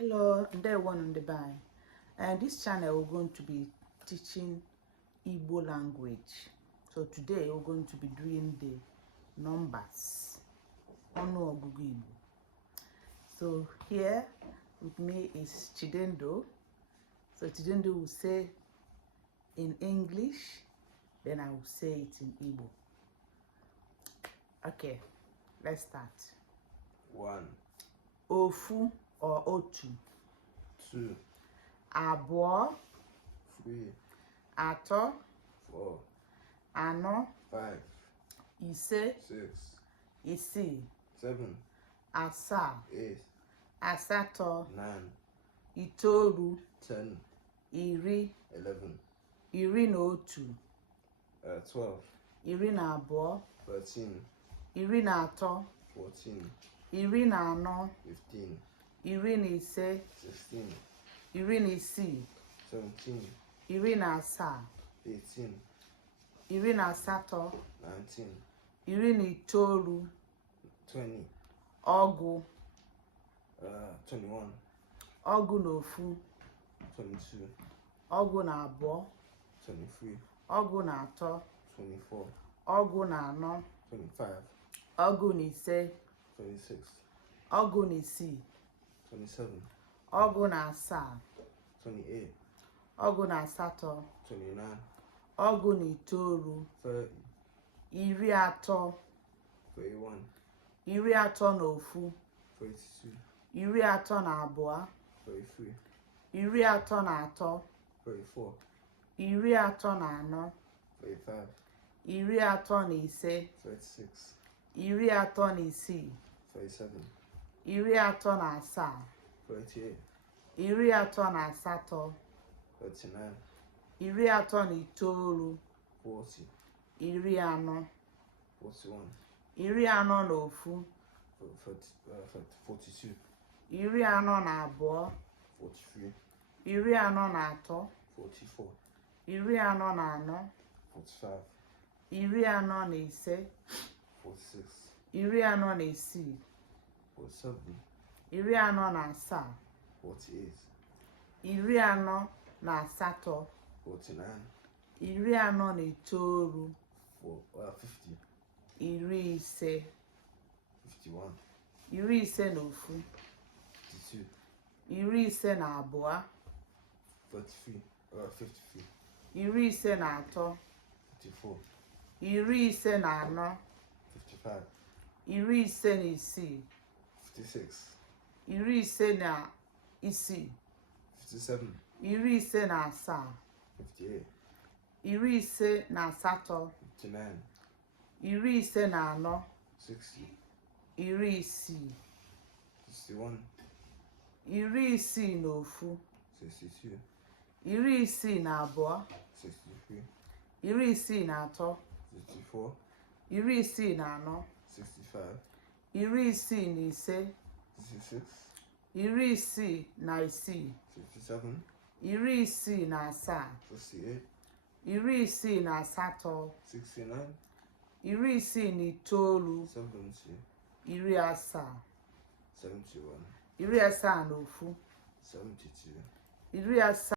Hello, and day one on the buy. And this channel we're going to be teaching Igbo language. So today we're going to be doing the numbers. Onu Ogugu Igbo. So here with me is Chidendo. So Chidendo will say in English, then I will say it in Igbo. Okay, let's start. 1, Ofu or otu. 2, Abụọ, 3, atọ, 4, anọ, 5, ise, 6, isii, 7, asaa, 8, asatọ, 9, itoolu, 10, iri, 11, iri na otu, 12, iri na abụọ, 13, iri na atọ, 14, iri na anọ, 15, iri na ise, 16, iri na isii, 17, iri na asaa, 18, iri na asatọ, 19, iri na itoolu, 20, ọgụ, 21, ọgụ na ofu, 22, ọgụ na abụọ, 23, ọgụ na atọ, 24, ọgụ na anọ, 25, ọgụ na ise, 26, ọgụ na isii, 27, ọgụ na asaa, 28, ọgụ na asatọ, 29, ọgụ na itoolu, 30, iri atọ, 31, iri atọ na ofu, 32, iri atọ na abụọ, 33, iri atọ na atọ, 34, iri atọ na anọ, 35, iri atọ na ise, 36, iri atọ na isii, 37, iri atọ na asaa, 38, iri atọ na asatọ, 39, iri atọ na itoolu, 40, iri anọ, 41, iri anọ na ofu, 42, iri anọ na abụọ, 43, iri anọ na atọ, 44, iri anọ na anọ, 45, iri anọ na ise, 46, iri anọ na isii, 47, iri anọ na asaa, 48, iri anọ na asatọ, 49, iri anọ na itoolu, 50, iri ise, 51, iri ise na ofu, 52, iri ise na abụọ, 33, 53, iri ise na atọ, 54, iri ise na anọ, 55, iri ise na isii, 56, iri ise na isii, 57, iri ise na asaa, 58, iri ise na asatọ, 59, iri ise na anọ, 60, iri isii, 61, iri isii na ofu, 62, iri isii na abụọ, 63, iri isii na atọ, 64, iri isii na anọ, 65, iri isii na ise, 66, iri isii na isii, 57, iri isii na asaa, 68, iri isii na asatọ, 69, iri isii na itoolu, 70, iri asaa, 71, iri asaa na ofu, 72, iri asaa